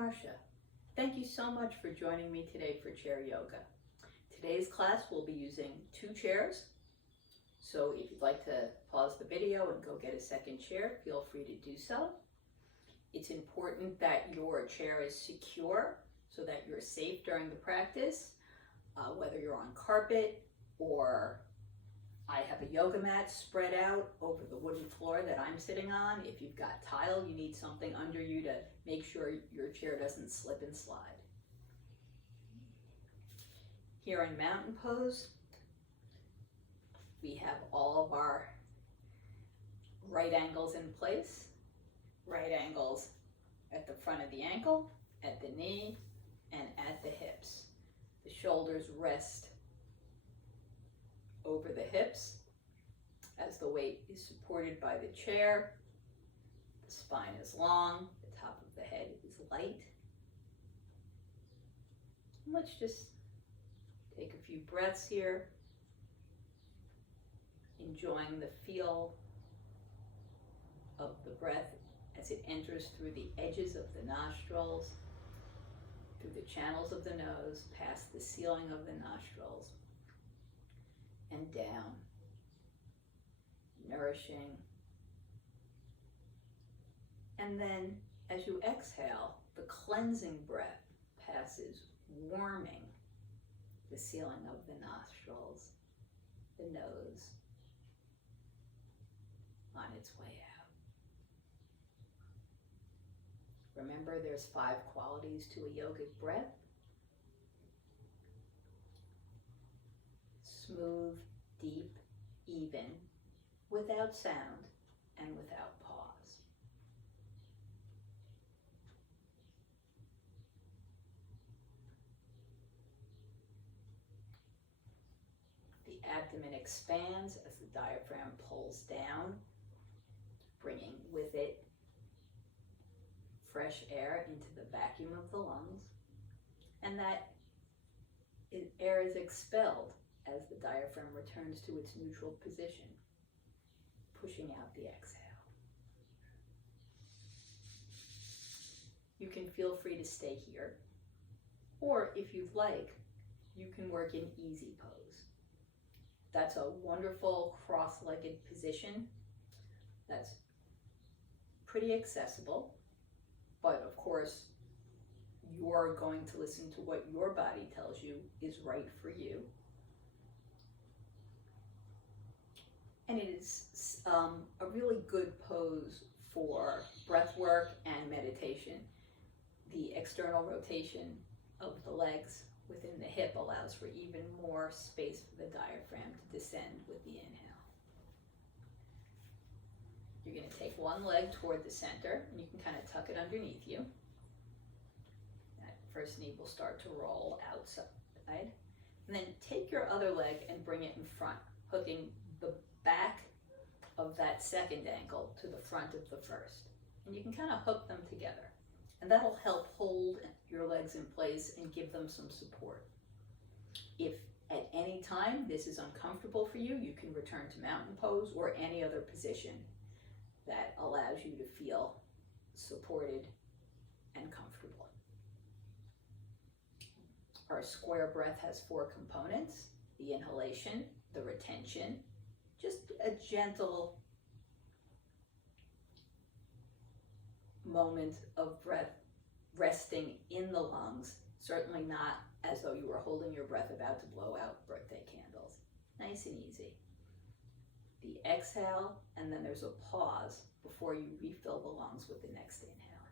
Marcia. Thank you so much for joining me today for chair yoga. Today's class will be using 2 chairs. So if you'd like to pause the video and go get a second chair, feel free to do so. It's important that your chair is secure so that you're safe during the practice, whether you're on carpet or I have a yoga mat spread out over the wooden floor that I'm sitting on. If you've got tile, you need something under you to make sure your chair doesn't slip and slide. Here in mountain pose, we have all of our right angles in place. Right angles at the front of the ankle, at the knee, and at the hips. The shoulders rest over the hips as the weight is supported by the chair. The spine is long, the top of the head is light. And let's just take a few breaths here, enjoying the feel of the breath as it enters through the edges of the nostrils, through the channels of the nose, past the ceiling of the nostrils, and down, nourishing. And then as you exhale, the cleansing breath passes, warming the ceiling of the nostrils, the nose, on its way out. Remember, there's 5 qualities to a yogic breath. Smooth, deep, even, without sound and without pause. The abdomen expands as the diaphragm pulls down, bringing with it fresh air into the vacuum of the lungs, and that air is expelled as the diaphragm returns to its neutral position, pushing out the exhale. You can feel free to stay here, or if you'd like, you can work in easy pose. That's a wonderful cross-legged position that's pretty accessible, but of course, you're going to listen to what your body tells you is right for you. And it is a really good pose for breath work and meditation. The external rotation of the legs within the hip allows for even more space for the diaphragm to descend with the inhale. You're going to take one leg toward the center, and you can kind of tuck it underneath you. That first knee will start to roll outside. And then take your other leg and bring it in front, hooking the back of that second ankle to the front of the first. And you can kind of hook them together. And that'll help hold your legs in place and give them some support. If at any time this is uncomfortable for you, you can return to mountain pose or any other position that allows you to feel supported and comfortable. Our square breath has 4 components: the inhalation, the retention, just a gentle moment of breath resting in the lungs, certainly not as though you were holding your breath about to blow out birthday candles. Nice and easy. The exhale, and then there's a pause before you refill the lungs with the next inhale.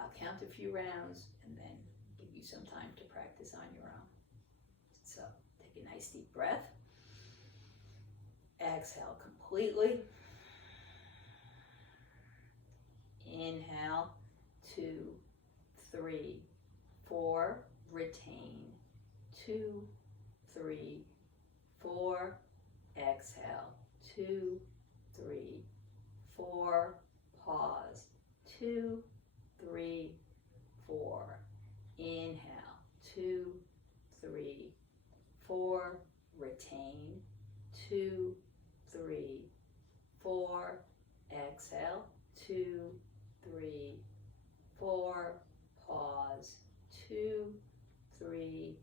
I'll count a few rounds and then give you some time to practice on your own. So take a nice deep breath. Exhale completely. Inhale, 2, 3, 4, retain, 2, 3, 4, exhale, 2, 3, 4, pause, 2, 3, 4, inhale, 2, 3, 4, retain, 2, 3, 4, exhale, 2, 3, 4, pause, 2, 3,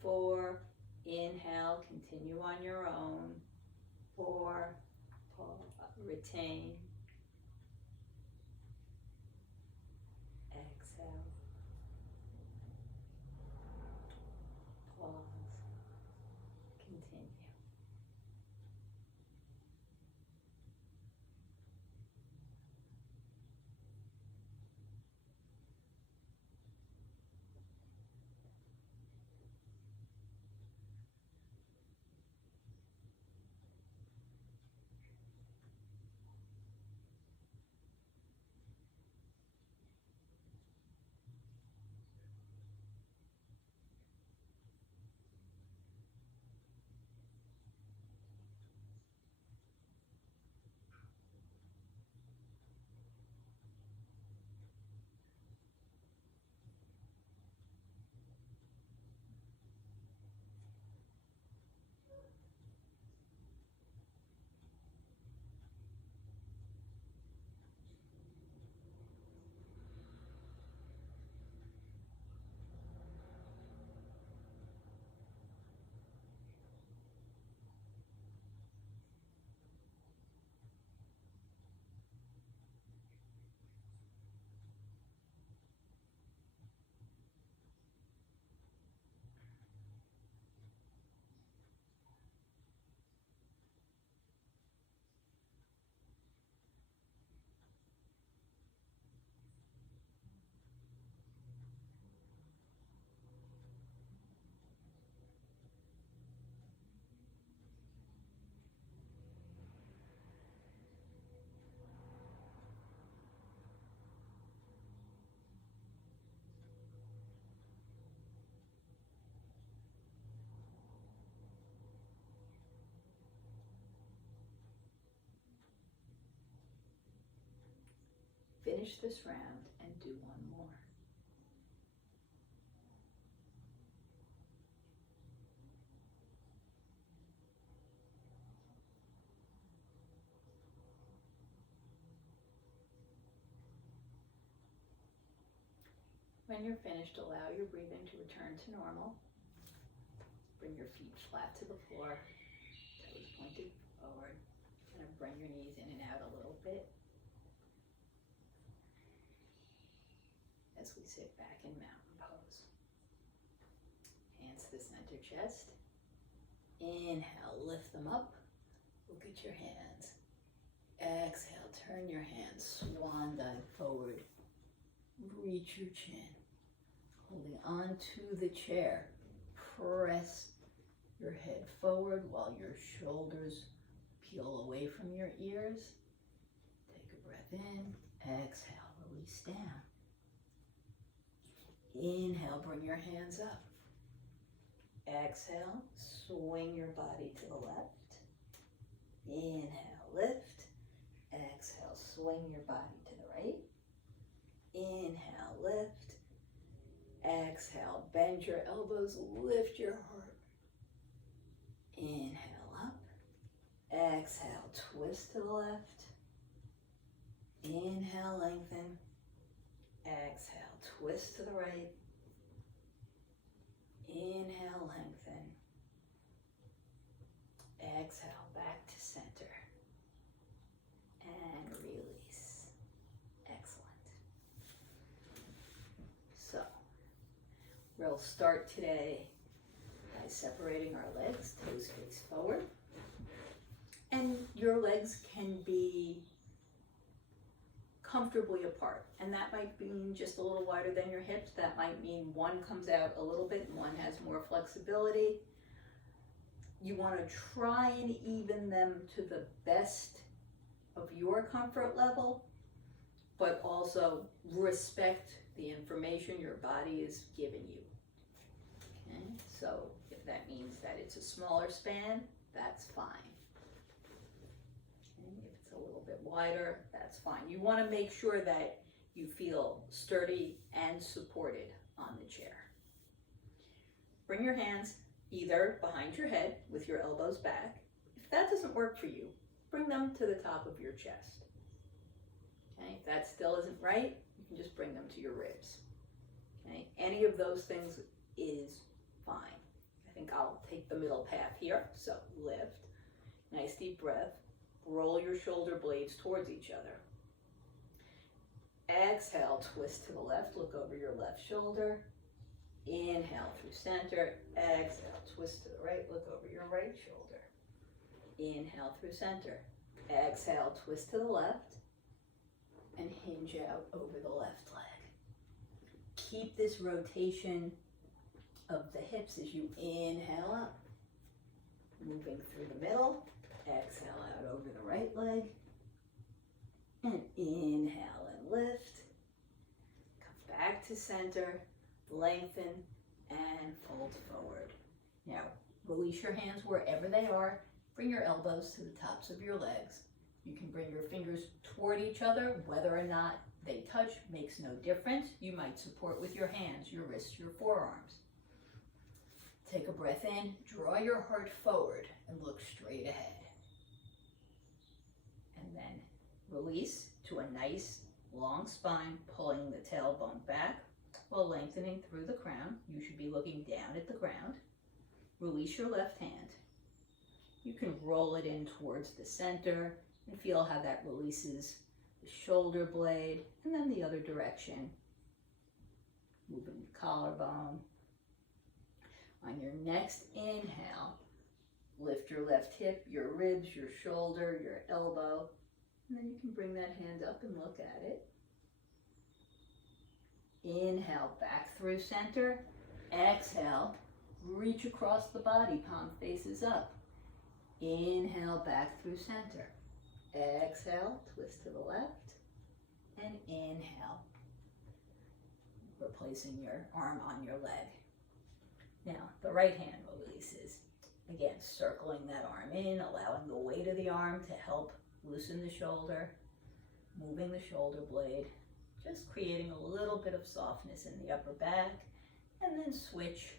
4, inhale, continue on your own, 4, pause, retain, exhale, pause, continue. Finish this round and do one more. When you're finished, allow your breathing to return to normal. Bring your feet flat to the floor, toes pointed forward. Kind of bring your knees in and out a little bit as we sit back in mountain pose. Hands to the center chest. Inhale, lift them up. Look at your hands. Exhale, turn your hands, swan dive forward. Reach your chin. Holding on to the chair. Press your head forward while your shoulders peel away from your ears. Take a breath in. Exhale, release down. Inhale, bring your hands up. Exhale, swing your body to the left. Inhale, lift. Exhale, swing your body to the right. Inhale, lift. Exhale, bend your elbows, lift your heart. Inhale, up. Exhale, twist to the left. Inhale, lengthen. Exhale, twist to the right. Inhale, lengthen. Exhale, back to center. And release. Excellent. So, we'll start today by separating our legs, toes face forward. And your legs can be comfortably apart, and that might mean just a little wider than your hips. That might mean one comes out a little bit and one has more flexibility. You want to try and even them to the best of your comfort level, but also respect the information your body is giving you. Okay, so if that means that it's a smaller span, that's fine. A little bit wider, that's fine. You want to make sure that you feel sturdy and supported on the chair. Bring your hands either behind your head with your elbows back. If that doesn't work for you, bring them to the top of your chest. Okay, if that still isn't right, you can just bring them to your ribs. Okay, any of those things is fine. I think I'll take the middle path here. So lift, nice deep breath, roll your shoulder blades towards each other. Exhale, twist to the left, look over your left shoulder. Inhale through center, exhale, twist to the right, look over your right shoulder. Inhale through center, exhale, twist to the left, and hinge out over the left leg. Keep this rotation of the hips as you inhale up, moving through the middle, exhale out over the right leg, and inhale and lift, come back to center, lengthen, and fold forward. Now, release your hands wherever they are. Bring your elbows to the tops of your legs. You can bring your fingers toward each other. Whether or not they touch makes no difference. You might support with your hands, your wrists, your forearms. Take a breath in, draw your heart forward, and look straight ahead. And then release to a nice long spine, pulling the tailbone back while lengthening through the crown. You should be looking down at the ground. Release your left hand. You can roll it in towards the center and feel how that releases the shoulder blade, and then the other direction. Moving the collarbone. On your next inhale, lift your left hip, your ribs, your shoulder, your elbow, and then you can bring that hand up and look at it. Inhale, back through center. Exhale, reach across the body, palm faces up. Inhale, back through center. Exhale, twist to the left, and inhale, replacing your arm on your leg. Now, the right hand releases. Again, circling that arm in, allowing the weight of the arm to help loosen the shoulder, moving the shoulder blade, just creating a little bit of softness in the upper back, and then switch,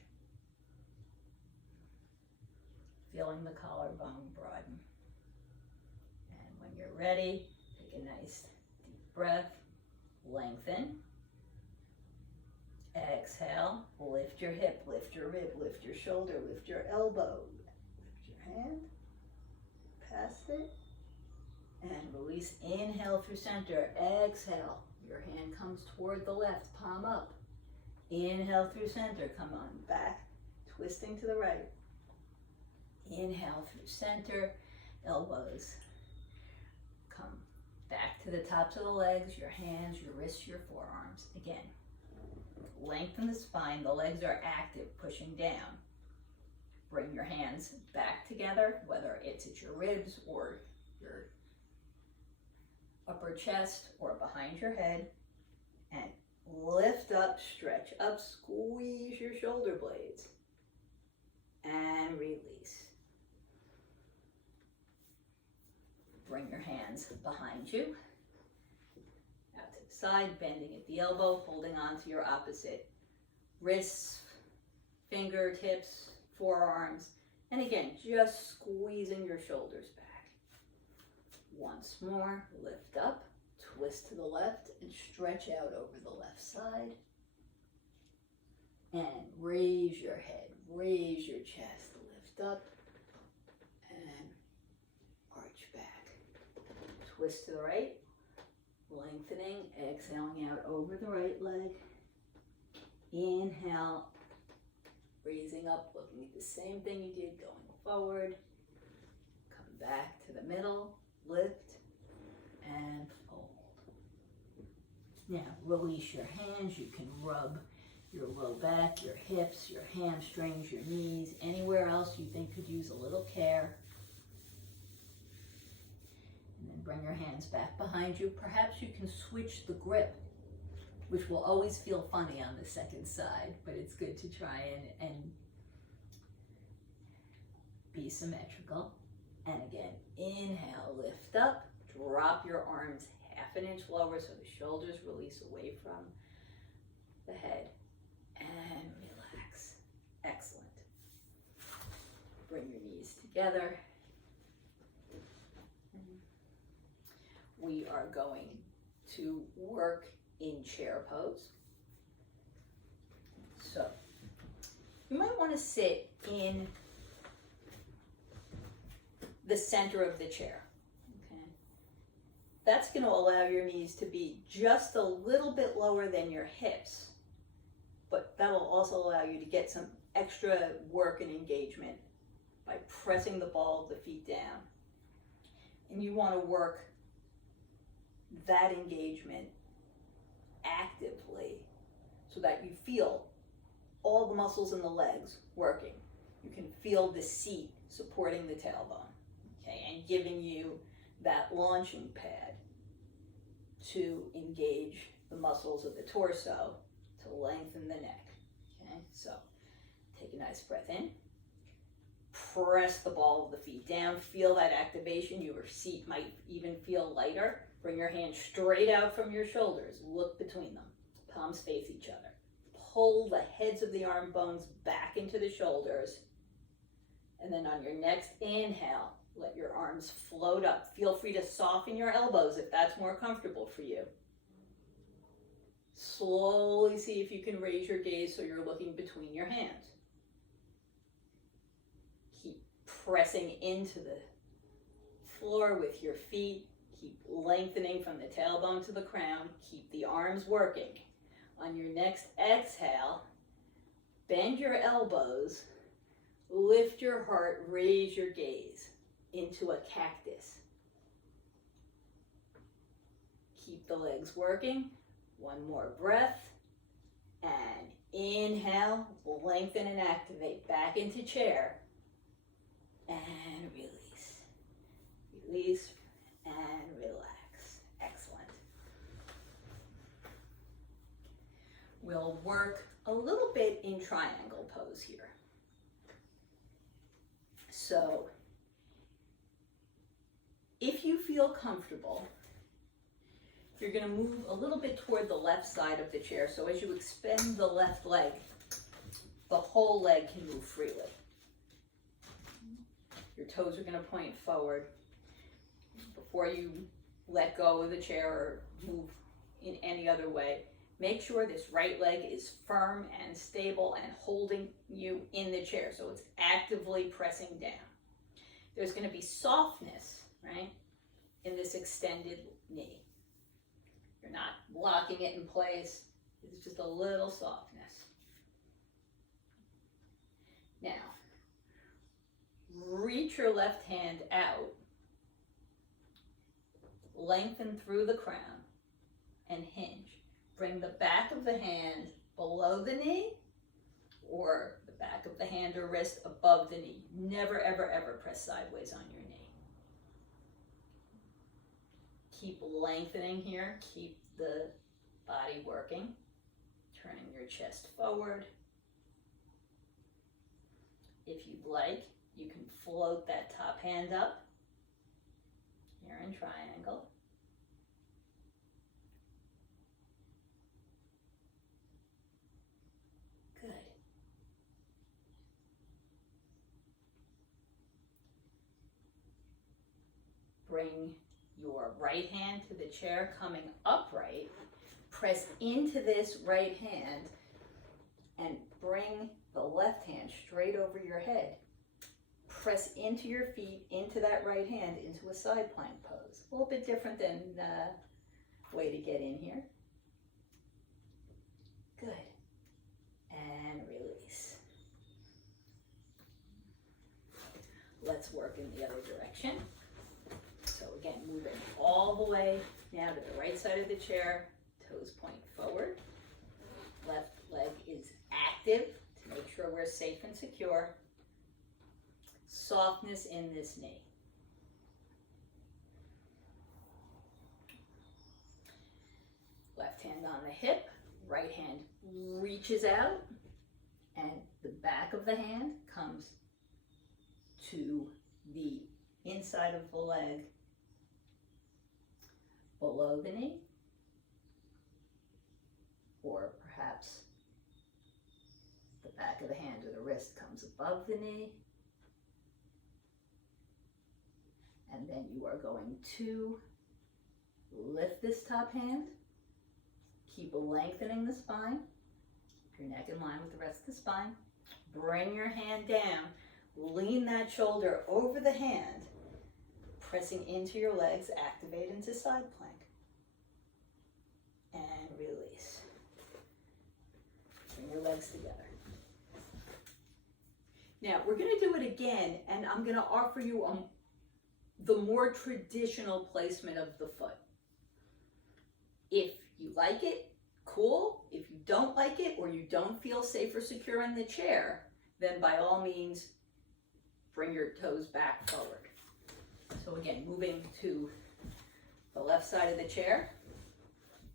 feeling the collarbone broaden. And when you're ready, take a nice deep breath, lengthen. Exhale, lift your hip, lift your rib, lift your shoulder, lift your elbow, lift your hand, past it, and release. Inhale through center, exhale, your hand comes toward the left, palm up. Inhale through center, come on back, twisting to the right. Inhale through center, elbows come back to the tops of the legs, your hands, your wrists, your forearms. Again, lengthen the spine, the legs are active, pushing down. Bring your hands back together, whether it's at your ribs or your upper chest or behind your head, and lift up, stretch up, squeeze your shoulder blades, and release. Bring your hands behind you, out to the side, bending at the elbow, holding on to your opposite wrists, fingertips, forearms, and again, just squeezing your shoulders back. Once more, lift up, twist to the left, and stretch out over the left side. And raise your head, raise your chest, lift up, and arch back. Twist to the right, lengthening, exhaling out over the right leg. Inhale, raising up, looking at the same thing you did going forward. Come back to the middle, lift, and fold. Now, release your hands. You can rub your low back, your hips, your hamstrings, your knees, anywhere else you think could use a little care. And then bring your hands back behind you. Perhaps you can switch the grip, which will always feel funny on the second side, but it's good to try and be symmetrical. And again, inhale, lift up, drop your arms half an inch lower so the shoulders release away from the head, and relax. Excellent. Bring your knees together. We are going to work in chair pose. you might want to sit in the center of the chair. Okay, that's going to allow your knees to be just a little bit lower than your hips, but that will also allow you to get some extra work and engagement by pressing the ball of the feet down. And you want to work that engagement actively so that you feel all the muscles in the legs working. You can feel the seat supporting the tailbone, okay, and giving you that launching pad to engage the muscles of the torso to lengthen the neck. Okay, so take a nice breath in. Press the ball of the feet down. Feel that activation. Your seat might even feel lighter. Bring your hands straight out from your shoulders. Look between them. Palms face each other. Pull the heads of the arm bones back into the shoulders. And then on your next inhale, let your arms float up. Feel free to soften your elbows if that's more comfortable for you. Slowly see if you can raise your gaze so you're looking between your hands. Keep pressing into the floor with your feet. Keep lengthening from the tailbone to the crown. Keep the arms working. On your next exhale, bend your elbows, lift your heart, raise your gaze into a cactus. Keep the legs working. One more breath. And inhale, lengthen and activate. Back into chair. And release. Release and relax. Excellent. We'll work a little bit in triangle pose here. So, if you feel comfortable, you're going to move a little bit toward the left side of the chair. So as you extend the left leg, the whole leg can move freely. Your toes are going to point forward. Before you let go of the chair or move in any other way, make sure this right leg is firm and stable and holding you in the chair. So it's actively pressing down. There's going to be softness, right, in this extended knee. You're not locking it in place. It's just a little softness. Now, reach your left hand out, lengthen through the crown, and hinge. Bring the back of the hand below the knee or the back of the hand or wrist above the knee. Never, ever, ever press sideways on your knee. Keep lengthening here. Keep the body working. Turning your chest forward. If you'd like, you can float that top hand up. Here in triangle. Good. Bring your right hand to the chair, coming upright. Press into this right hand and bring the left hand straight over your head. Press into your feet, into that right hand, into a side plank pose. A little bit different than the way to get in here. Good. And release. Let's work in the other direction. So again, moving all the way now to the right side of the chair. Toes point forward. Left leg is active to make sure we're safe and secure. Softness in this knee. Left hand on the hip, right hand reaches out, and the back of the hand comes to the inside of the leg, below the knee, or perhaps the back of the hand or the wrist comes above the knee. And then you are going to lift this top hand, keep lengthening the spine, keep your neck in line with the rest of the spine, Bring your hand down. Lean that shoulder over the hand, pressing into your legs. Activate into side plank. And release. Bring your legs together. Now, we're going to do it again, and I'm going to offer you the more traditional placement of the foot. If you like it, cool. If you don't like it, or you don't feel safe or secure in the chair, then by all means, bring your toes back forward. So again, moving to the left side of the chair,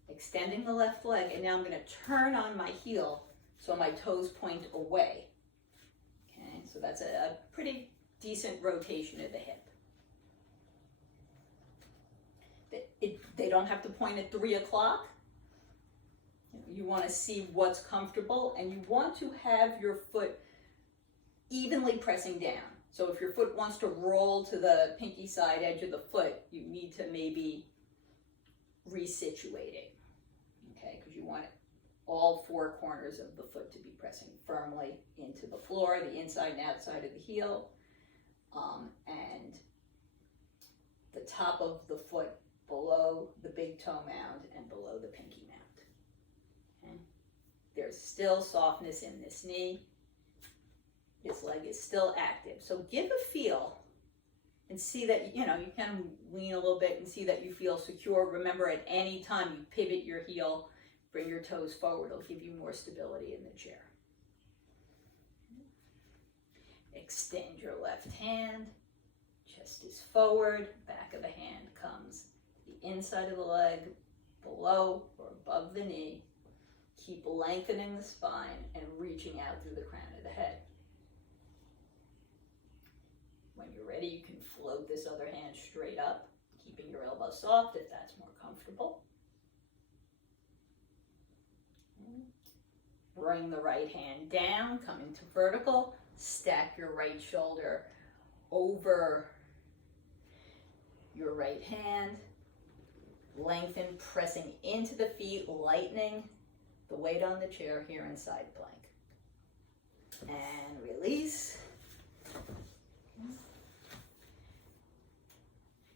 extending the left leg, and now I'm going to turn on my heel so my toes point away. Okay, so that's a pretty decent rotation of the hip. They don't have to point at 3 o'clock. You want to see what's comfortable, and you want to have your foot evenly pressing down. So if your foot wants to roll to the pinky side edge of the foot, you need to maybe resituate it, okay? Because you want all 4 corners of the foot to be pressing firmly into the floor, the inside and outside of the heel, and the top of the foot below the big toe mound and below the pinky mound. Okay? There's still softness in this knee. This leg is still active. So give a feel and see that, you can lean a little bit and see that you feel secure. Remember, at any time you pivot your heel, bring your toes forward. It'll give you more stability in the chair. Extend your left hand. Chest is forward. Back of the hand comes the inside of the leg, below or above the knee. Keep lengthening the spine and reaching out through the crown of the head. When you're ready, you can float this other hand straight up, keeping your elbow soft if that's more comfortable. Bring the right hand down, come into vertical, stack your right shoulder over your right hand, lengthen, pressing into the feet, lightening the weight on the chair here in side plank. And release.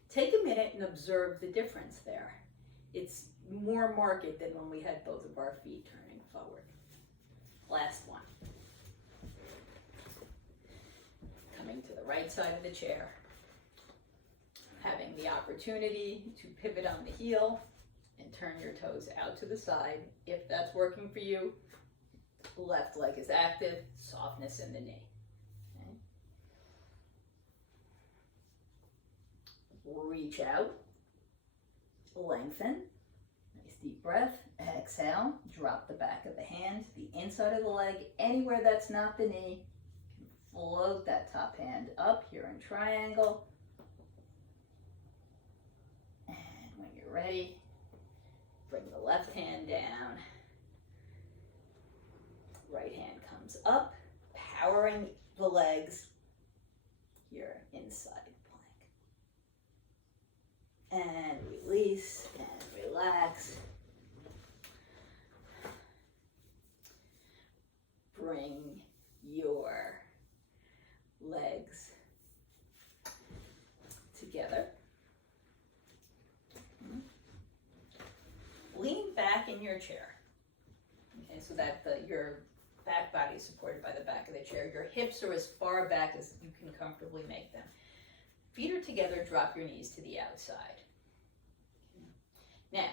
Take a minute and observe the difference there. It's more marked than when we had both of our feet turning forward. Last one. Coming to the right side of the chair. Having the opportunity to pivot on the heel and turn your toes out to the side. If that's working for you, left leg is active, softness in the knee. Reach out, lengthen, nice deep breath, exhale, drop the back of the hand, the inside of the leg, anywhere that's not the knee, float that top hand up here in triangle, and when you're ready, bring the left hand down, right hand comes up, powering the legs here inside. And release and relax. Bring your legs together. Lean back in your chair. Okay, so that your back body is supported by the back of the chair. Your hips are as far back as you can comfortably make them. Feet are together, drop your knees to the outside. Now,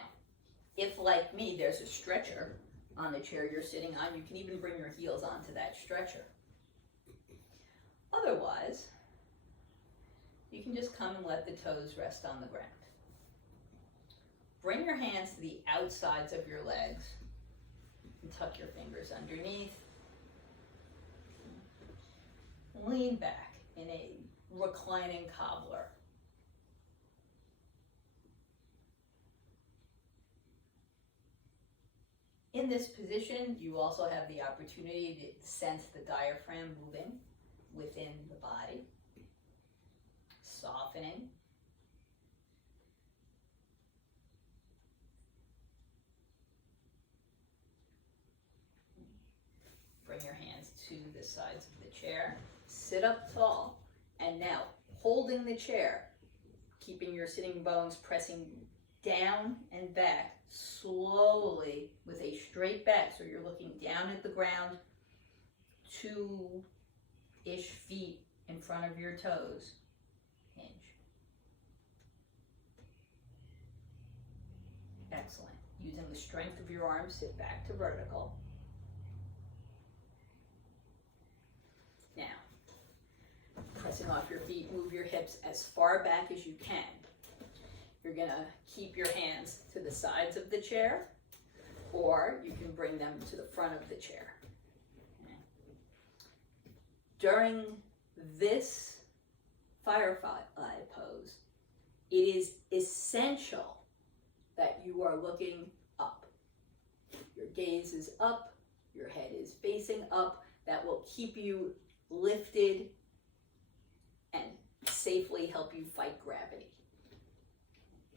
if like me, there's a stretcher on the chair you're sitting on, you can even bring your heels onto that stretcher. Otherwise, you can just come and let the toes rest on the ground. Bring your hands to the outsides of your legs and tuck your fingers underneath. Lean back in a reclining cobbler. In this position, you also have the opportunity to sense the diaphragm moving within the body, softening. Bring your hands to the sides of the chair. Sit up tall. And now, holding the chair, keeping your sitting bones pressing down and back, slowly with a straight back. So you're looking down at the ground, 2-ish feet in front of your toes. Hinge. Excellent. Using the strength of your arms, sit back to vertical. Now, pressing off your feet, move your hips as far back as you can. You're gonna keep your hands to the sides of the chair, or you can bring them to the front of the chair. Okay. During this firefly pose, it is essential that you are looking up. Your gaze is up, your head is facing up. That will keep you lifted and safely help you fight gravity.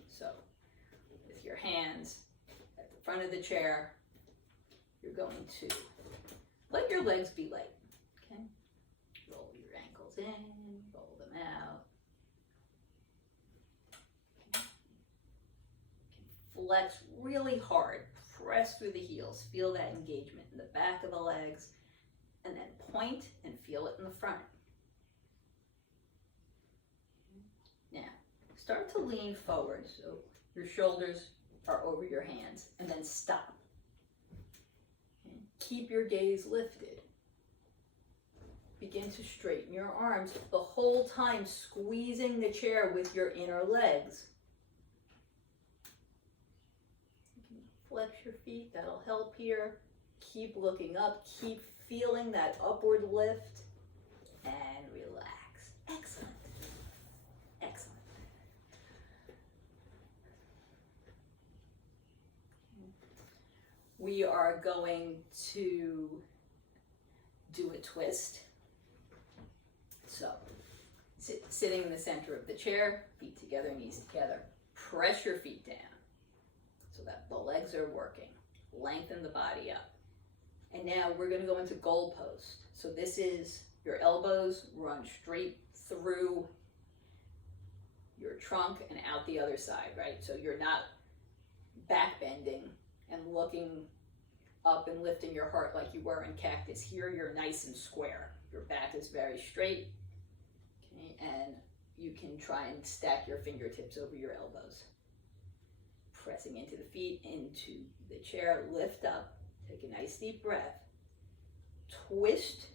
So, with your hands at the front of the chair, you're going to let your legs be light, okay? Roll your ankles in, roll them out. Okay. Flex really hard, press through the heels, feel that engagement in the back of the legs, and then point and feel it in the front. Now, start to lean forward so your shoulders are over your hands, and then stop. Okay. Keep your gaze lifted. Begin to straighten your arms, the whole time squeezing the chair with your inner legs. You can flex your feet, that'll help here. Keep looking up, keep feeling that upward lift, and relax. Excellent. Excellent. We are going to do a twist. So, sitting in the center of the chair, feet together, knees together. Press your feet down so that the legs are working. Lengthen the body up. And now we're going to go into goal post. So this is your elbows run straight through your trunk and out the other side, right? So you're not back bending and looking up and lifting your heart like you were in cactus. Here you're nice and square. Your back is very straight. Okay, and you can try and stack your fingertips over your elbows. Pressing into the feet, into the chair, lift up. Take a nice deep breath. Twist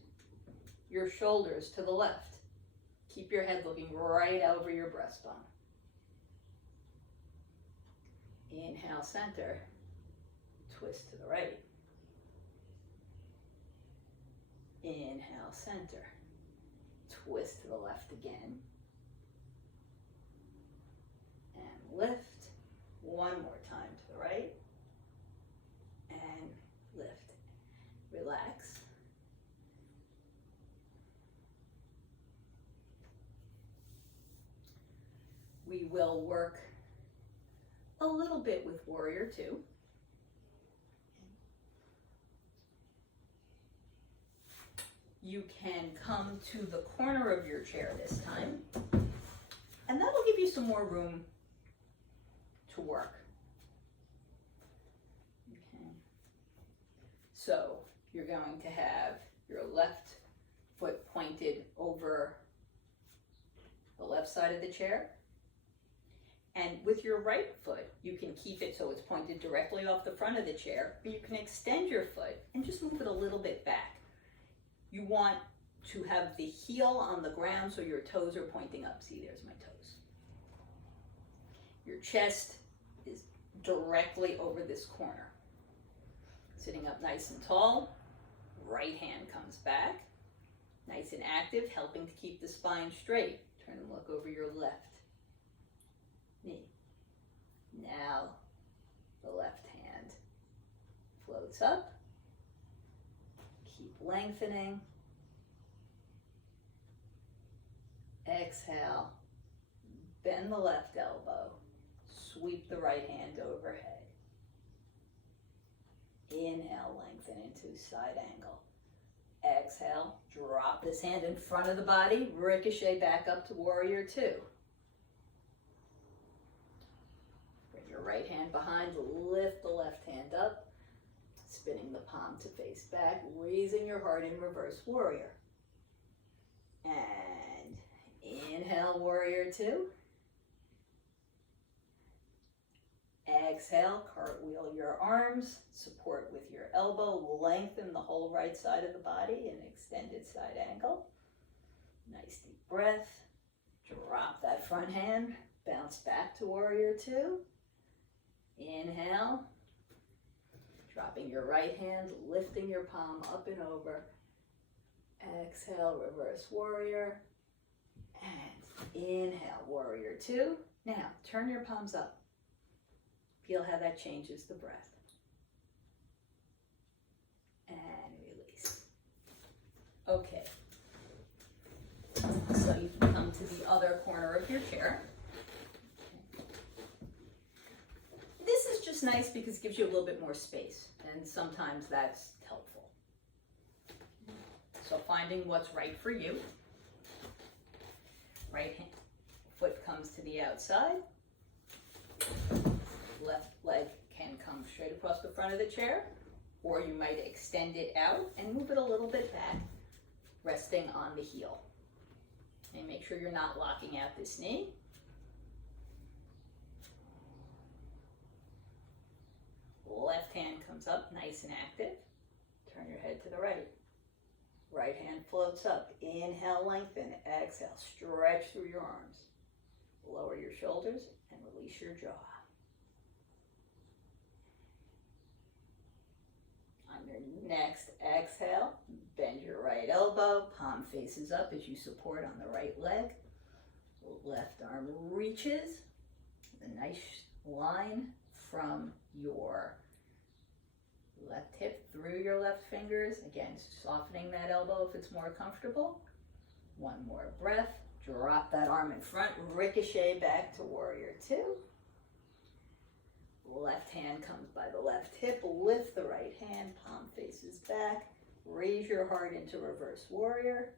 your shoulders to the left. Keep your head looking right over your breastbone. Inhale, center. Twist to the right. Inhale, center. Twist to the left again. And lift. One more time to the right. And lift. Relax. We will work a little bit with Warrior 2. You can come to the corner of your chair this time, and that'll give you some more room to work. Okay. So you're going to have your left foot pointed over the left side of the chair. And with your right foot, you can keep it so it's pointed directly off the front of the chair, but you can extend your foot and just move it a little bit back. You want to have the heel on the ground so your toes are pointing up. See, there's my toes. Your chest is directly over this corner. Sitting up nice and tall, right hand comes back, nice and active, helping to keep the spine straight. Turn and look over your left knee. Now the left hand floats up. Keep lengthening. Exhale. Bend the left elbow. Sweep the right hand overhead. Inhale, lengthen into side angle. Exhale, drop this hand in front of the body, ricochet back up to warrior two. Bring your right hand behind, lift the left hand up, spinning the palm to face back, raising your heart in reverse warrior. And inhale, warrior two. Exhale, cartwheel your arms, support with your elbow, lengthen the whole right side of the body in extended side angle. Nice deep breath. Drop that front hand, bounce back to warrior two. Inhale, dropping your right hand, lifting your palm up and over. Exhale, reverse warrior. And inhale, warrior two. Now, turn your palms up. Feel how that changes the breath. And release. Okay. So you can come to the other corner of your chair. This is just nice because it gives you a little bit more space, and sometimes that's helpful. So finding what's right for you. Right hand, foot comes to the outside. Left leg can come straight across the front of the chair, or you might extend it out and move it a little bit back, resting on the heel. And make sure you're not locking out this knee. Left hand comes up nice and active. Turn your head to the right. Right hand floats up. Inhale, lengthen. Exhale, stretch through your arms. Lower your shoulders and release your jaw. On your next exhale, bend your right elbow, palm faces up as you support on the right leg. Left arm reaches, a nice line from your left hip through your left fingers. Again, softening that elbow if it's more comfortable. One more breath. Drop that arm in front, ricochet back to warrior two. Left hand comes by the left hip, lift the right hand, palm faces back, raise your heart into reverse warrior,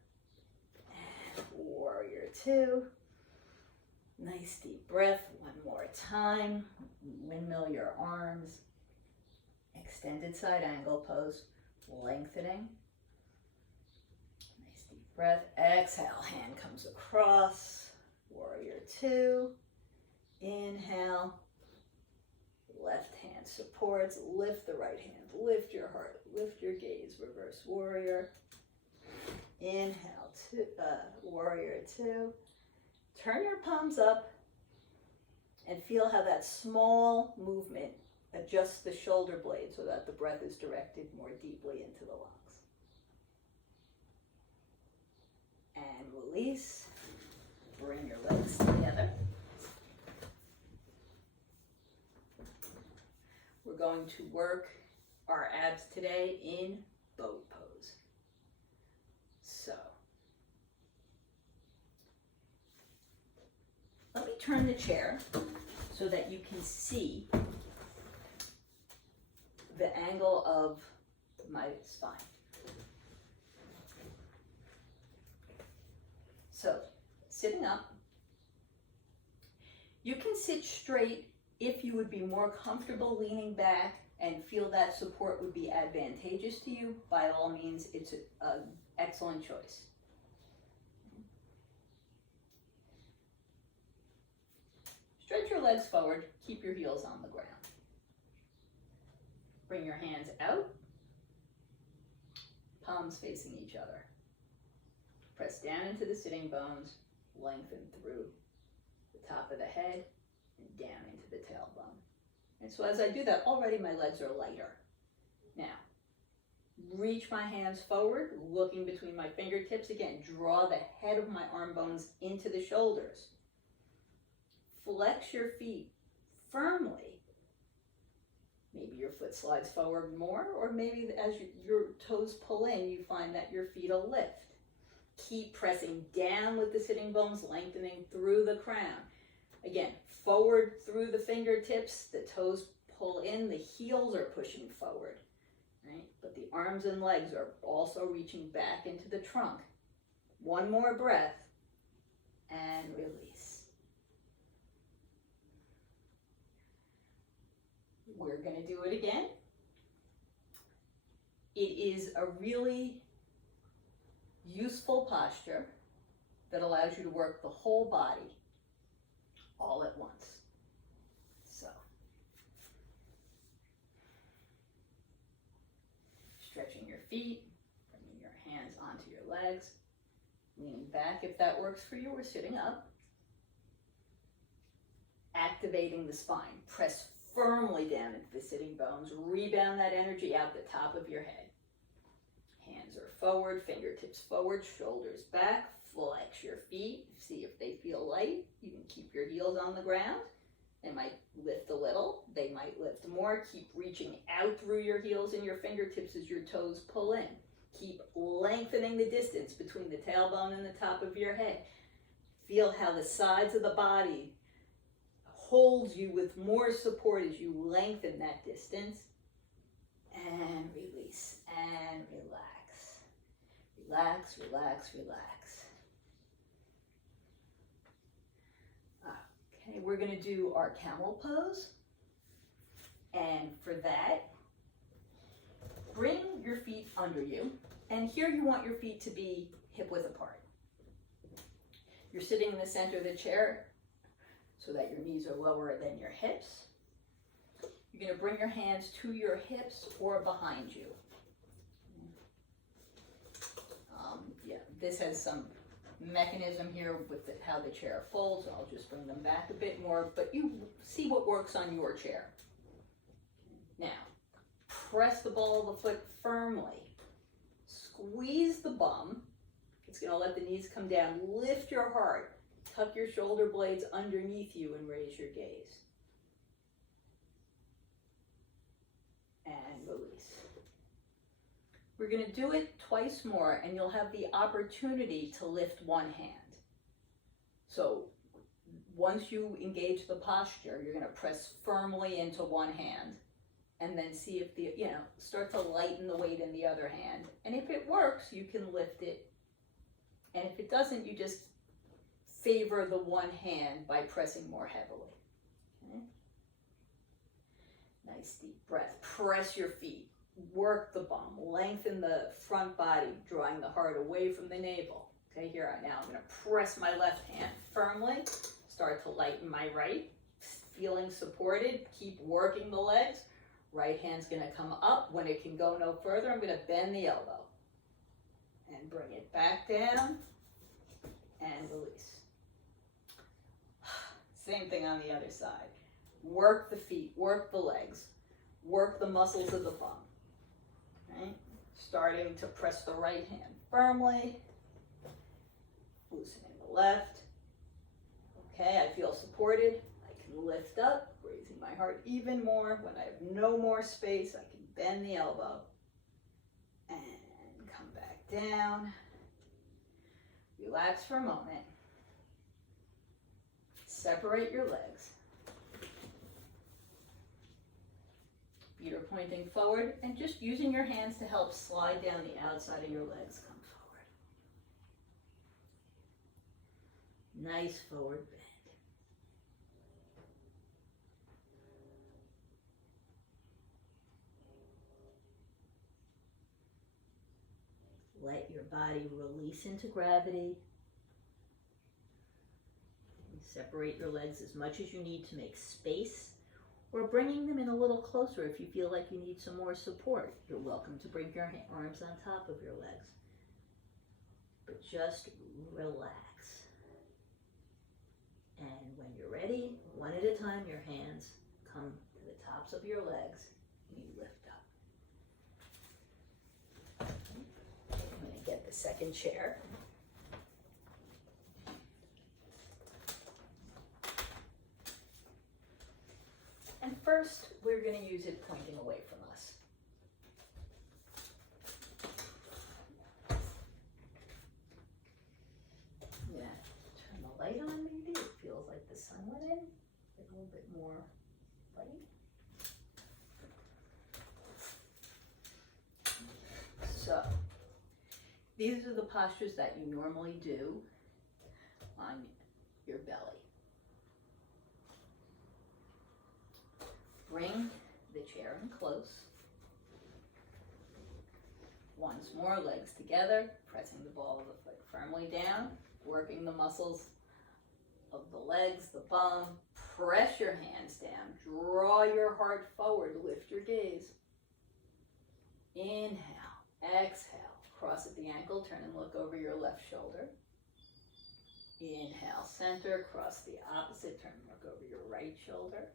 and warrior two. Nice deep breath, one more time, windmill your arms, extended side angle pose, lengthening. Nice deep breath, exhale, hand comes across, warrior two, inhale. Left hand supports, lift the right hand, lift your heart, lift your gaze, reverse warrior. Inhale, warrior two. Turn your palms up and feel how that small movement adjusts the shoulder blade so that the breath is directed more deeply into the lungs. And release. Bring your legs together. We're going to work our abs today in boat pose. So, let me turn the chair so that you can see the angle of my spine. So, sitting up, you can sit straight if you would be more comfortable leaning back and feel that support would be advantageous to you. By all means, it's an excellent choice. Stretch your legs forward, keep your heels on the ground. Bring your hands out, palms facing each other. Press down into the sitting bones, lengthen through the top of the head and down into the tailbone. And so as I do that, already my legs are lighter. Now, reach my hands forward, looking between my fingertips. Again, draw the head of my arm bones into the shoulders. Flex your feet firmly. Maybe your foot slides forward more, or maybe as your toes pull in, you find that your feet will lift. Keep pressing down with the sitting bones, lengthening through the crown. Again, forward through the fingertips, the toes pull in, the heels are pushing forward. right? But the arms and legs are also reaching back into the trunk. One more breath and release. We're going to do it again. It is a really useful posture that allows you to work the whole body all at once. So, stretching your feet, bringing your hands onto your legs, leaning back if that works for you, or sitting up. Activating the spine. Press firmly down into the sitting bones. Rebound that energy out the top of your head. Hands are forward, fingertips forward, shoulders back. Flex your feet. See if they feel light. You can keep your heels on the ground. They might lift a little. They might lift more. Keep reaching out through your heels and your fingertips as your toes pull in. Keep lengthening the distance between the tailbone and the top of your head. Feel how the sides of the body holds you with more support as you lengthen that distance. And release and relax. Relax, relax, relax. Okay, we're going to do our camel pose. And for that, bring your feet under you. And here you want your feet to be hip width apart. You're sitting in the center of the chair so that your knees are lower than your hips. You're going to bring your hands to your hips or behind you. This has some mechanism here with how the chair folds. I'll just bring them back a bit more, but you see what works on your chair. Now, press the ball of the foot firmly. Squeeze the bum. It's going to let the knees come down. Lift your heart. Tuck your shoulder blades underneath you and raise your gaze. And release. We're going to do it twice more, and you'll have the opportunity to lift one hand. So once you engage the posture, you're going to press firmly into one hand, and then see if start to lighten the weight in the other hand. And if it works, you can lift it. And if it doesn't, you just favor the one hand by pressing more heavily. Okay? Nice deep breath. Press your feet. Work the bum. Lengthen the front body, drawing the heart away from the navel. Okay, here now I'm going to press my left hand firmly. Start to lighten my right. Feeling supported. Keep working the legs. Right hand's going to come up. When it can go no further, I'm going to bend the elbow. And bring it back down. And release. Same thing on the other side. Work the feet, work the legs, work the muscles of the bum. Okay? Starting to press the right hand firmly, loosening the left. Okay, I feel supported. I can lift up, raising my heart even more. When I have no more space, I can bend the elbow and come back down. Relax for a moment. Separate your legs. Feet are pointing forward, and just using your hands to help slide down the outside of your legs. Come forward. Nice forward bend. Let your body release into gravity. Separate your legs as much as you need to make space, or bringing them in a little closer if you feel like you need some more support. You're welcome to bring your arms on top of your legs. But just relax. And when you're ready, one at a time, your hands come to the tops of your legs and you lift up. I'm going to get the second chair. And first, we're going to use it pointing away from us. Yeah, turn the light on maybe. It feels like the sun went in. Get a little bit more light. These are the postures that you normally do on your belly. Bring the chair in close. Once more, legs together, pressing the ball of the foot firmly down, working the muscles of the legs, the bum. Press your hands down, draw your heart forward, lift your gaze. Inhale, exhale, cross at the ankle, turn and look over your left shoulder. Inhale, center, cross the opposite, turn and look over your right shoulder.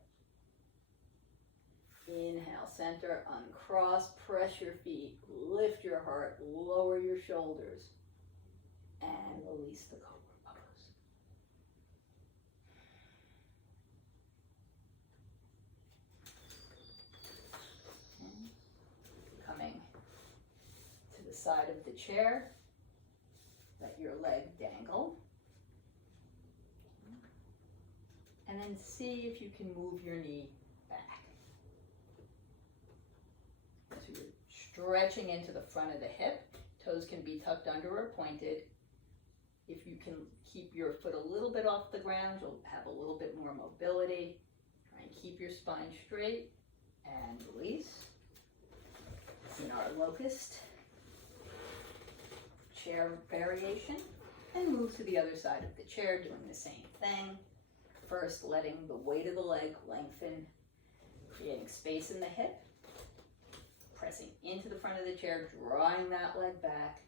Inhale, center, uncross, press your feet, lift your heart, lower your shoulders, and release the cobra pose. Okay. Coming to the side of the chair, let your leg dangle. And then see if you can move your knee back. So you're stretching into the front of the hip. Toes can be tucked under or pointed. If you can keep your foot a little bit off the ground, you'll have a little bit more mobility. Try and keep your spine straight and release. In our locust chair variation, and move to the other side of the chair, doing the same thing. First, letting the weight of the leg lengthen, creating space in the hip, pressing into the front of the chair, drawing that leg back.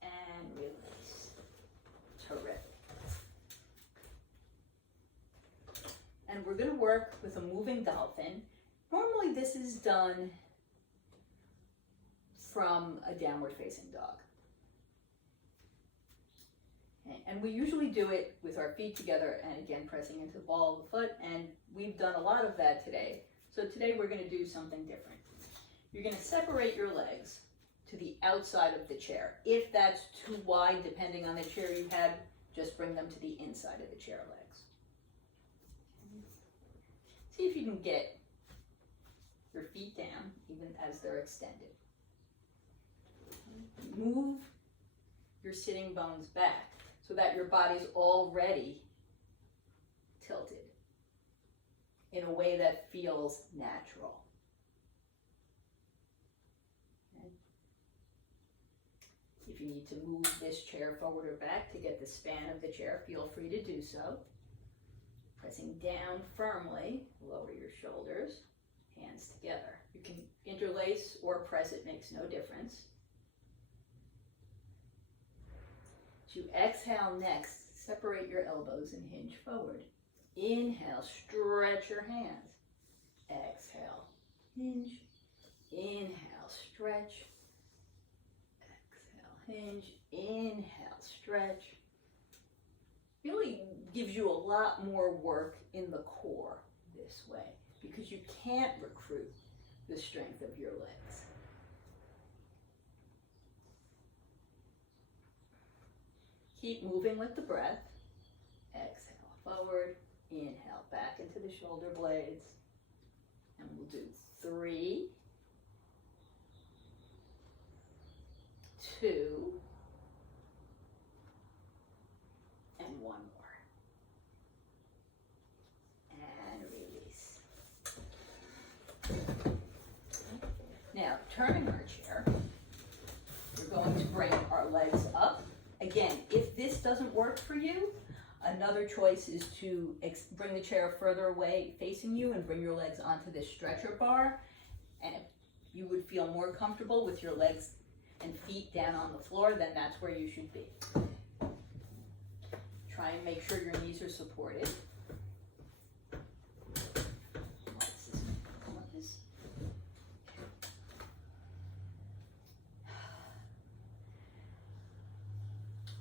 And release. Terrific. And we're going to work with a moving dolphin. Normally this is done from a downward facing dog. And we usually do it with our feet together and again pressing into the ball of the foot, and we've done a lot of that today. So today we're going to do something different. You're going to separate your legs to the outside of the chair. If that's too wide, depending on the chair you have, just bring them to the inside of the chair legs. See if you can get your feet down even as they're extended. Move your sitting bones back so that your body's already tilted in a way that feels natural. Okay. If you need to move this chair forward or back to get the span of the chair, feel free to do so. Pressing down firmly, lower your shoulders, hands together. You can interlace or press, it makes no difference. To exhale next, separate your elbows and hinge forward. Inhale, stretch your hands. Exhale, hinge. Inhale, stretch. Exhale, hinge. Inhale, stretch. Really gives you a lot more work in the core this way because you can't recruit the strength of your legs. Keep moving with the breath. Exhale forward, inhale back into the shoulder blades. And we'll do 3, 2, and 1 more. And release. Now, turning our chair, we're going to bring our legs up. Again, if this doesn't work for you, another choice is to bring the chair further away facing you and bring your legs onto this stretcher bar. And if you would feel more comfortable with your legs and feet down on the floor, then that's where you should be. Try and make sure your knees are supported.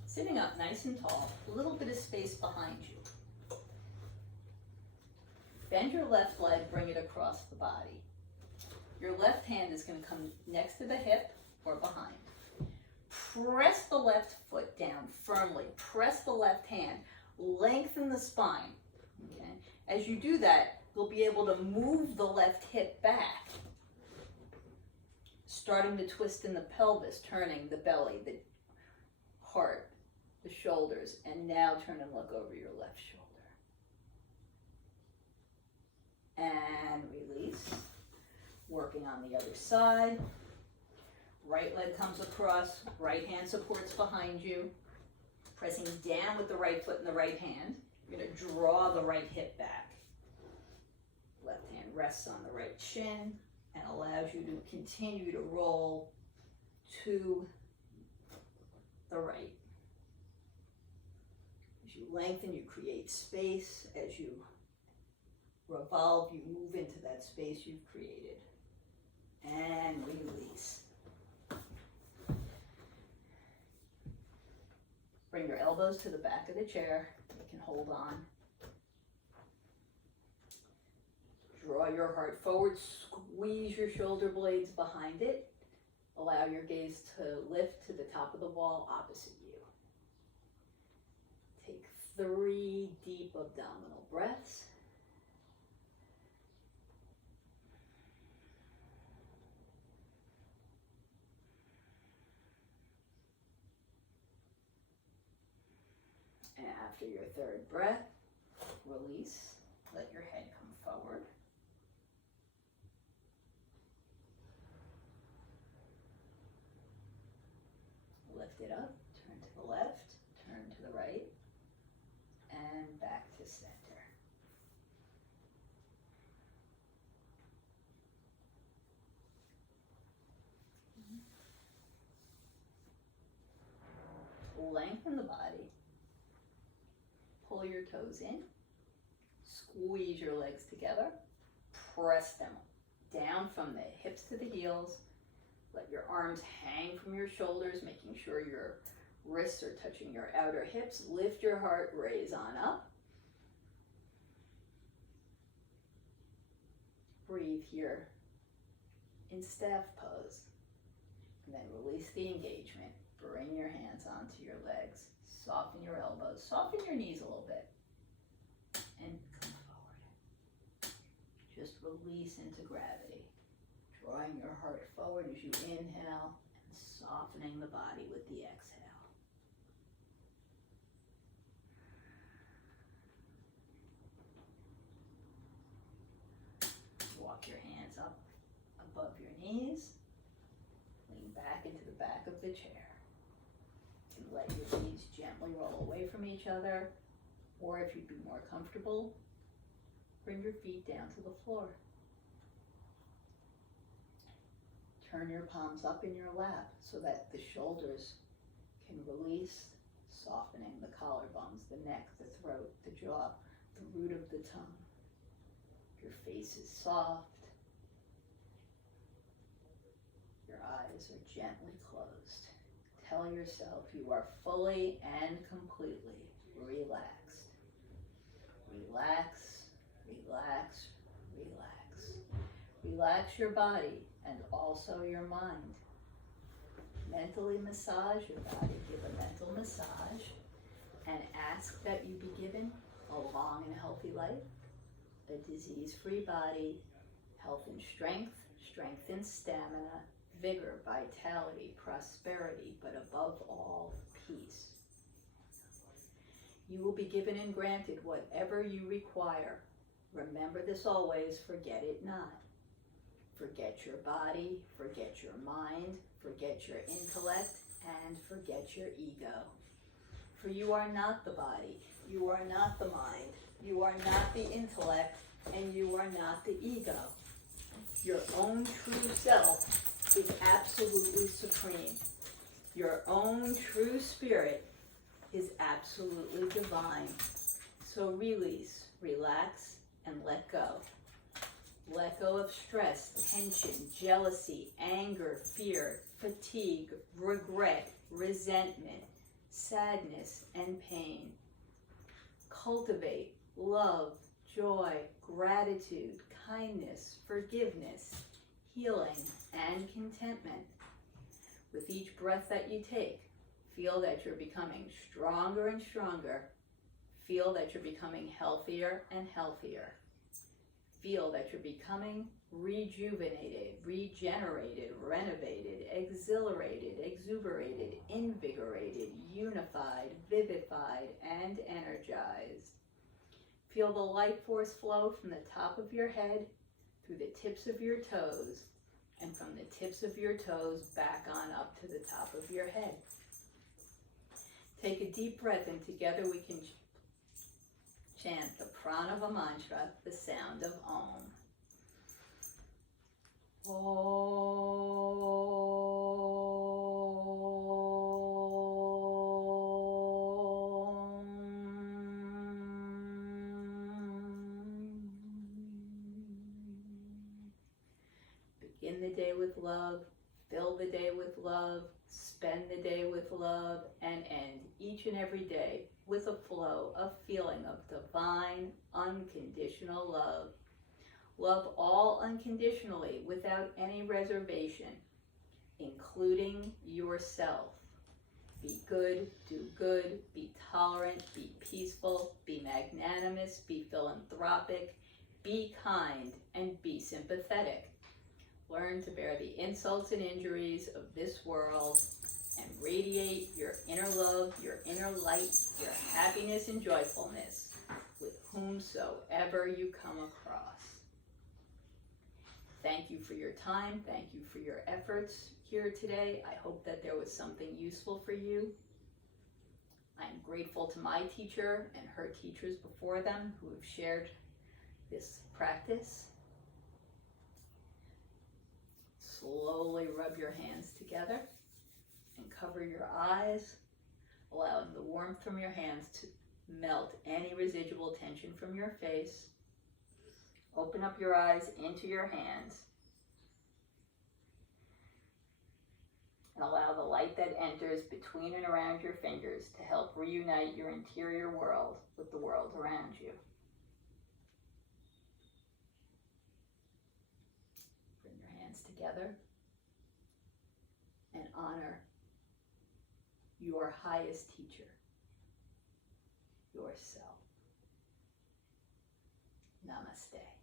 Sitting up nice and tall, a little bit of space behind you. Bend your left leg, bring it across the body. Your left hand is going to come next to the hip or behind. Press the left foot down firmly. Press the left hand. Lengthen the spine. Okay? As you do that, you'll be able to move the left hip back starting the twist in the pelvis, turning the belly, the heart, the shoulders, and now turn and look over your left shoulder. And release. Working on the other side. Right leg comes across, right hand supports behind you. Pressing down with the right foot and the right hand. You're going to draw the right hip back. Left hand rests on the right shin and allows you to continue to roll to the right. As you lengthen, you create space. As you revolve, you move into that space you've created. And release. Bring your elbows to the back of the chair. You can hold on. Draw your heart forward. Squeeze your shoulder blades behind it. Allow your gaze to lift to the top of the wall opposite you. Take 3 deep abdominal breaths. And after your 3rd breath, release. Let your head come forward. Lift it up, turn to the left, turn to the right, and back to center. Lengthen the body. Pull your toes in. Squeeze your legs together. Press them down from the hips to the heels. Let your arms hang from your shoulders, making sure your wrists are touching your outer hips. Lift your heart, raise on up. Breathe here in staff pose. And then release the engagement. Bring your hands onto your legs. Soften your elbows. Soften your knees a little bit. And come forward. Just release into gravity. Drawing your heart forward as you inhale and softening the body with the exhale. Walk your hands up above your knees. Lean back into the back of the chair. You can let your knees gently roll away from each other, or if you'd be more comfortable, bring your feet down to the floor. Turn your palms up in your lap so that the shoulders can release, softening the collarbones, the neck, the throat, the jaw, the root of the tongue. Your face is soft. Your eyes are gently closed. Tell yourself you are fully and completely relaxed. Relax, relax, relax. Relax your body and also your mind. Mentally massage your body. Give a mental massage and ask that you be given a long and healthy life, a disease-free body, health and strength, strength and stamina, vigor, vitality, prosperity, but above all, peace. You will be given and granted whatever you require. Remember this always, forget it not. Forget your body, forget your mind, forget your intellect, and forget your ego. For you are not the body, you are not the mind, you are not the intellect, and you are not the ego. Your own true self is absolutely supreme. Your own true spirit is absolutely divine. So release, relax, and let go. Let go of stress, tension, jealousy, anger, fear, fatigue, regret, resentment, sadness, and pain. Cultivate love, joy, gratitude, kindness, forgiveness, healing, and contentment. With each breath that you take, feel that you're becoming stronger and stronger. Feel that you're becoming healthier and healthier. feel that you're becoming rejuvenated, regenerated, renovated, exhilarated, exuberated, invigorated, unified, vivified, and energized. Feel the life force flow from the top of your head through the tips of your toes, and from the tips of your toes back on up to the top of your head. Take a deep breath, and together we can chant the Pranava mantra, the sound of Om. Begin the day with love, fill the day with love, spend the day with love, and end each and every day with a flow, a feeling of divine, unconditional love. Love all unconditionally without any reservation, including yourself. Be good, do good, be tolerant, be peaceful, be magnanimous, be philanthropic, be kind, and be sympathetic. Learn to bear the insults and injuries of this world and radiate your inner love, your inner light, your happiness and joyfulness with whomsoever you come across. Thank you for your time. Thank you for your efforts here today. I hope that there was something useful for you. I'm grateful to my teacher and her teachers before them who have shared this practice. Slowly rub your hands together and cover your eyes, allowing the warmth from your hands to melt any residual tension from your face. Open up your eyes into your hands and allow the light that enters between and around your fingers to help reunite your interior world with the world around you. Bring your hands together and honor your highest teacher, yourself. Namaste.